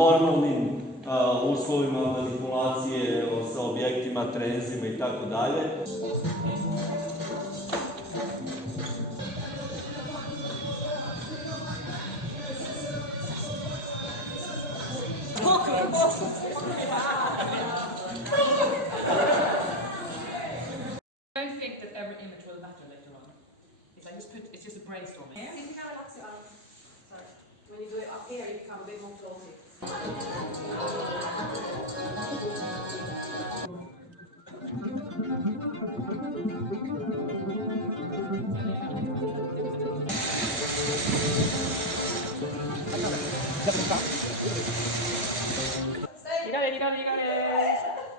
normalnim uslovima manipulacije sa objektima, trenzima i tako dalje. Don't think that every image will matter later on. It's just a brainstorming. Yeah. So you can relax your arms. Sorry. When you do it up here, you become a bit more floaty. You got it.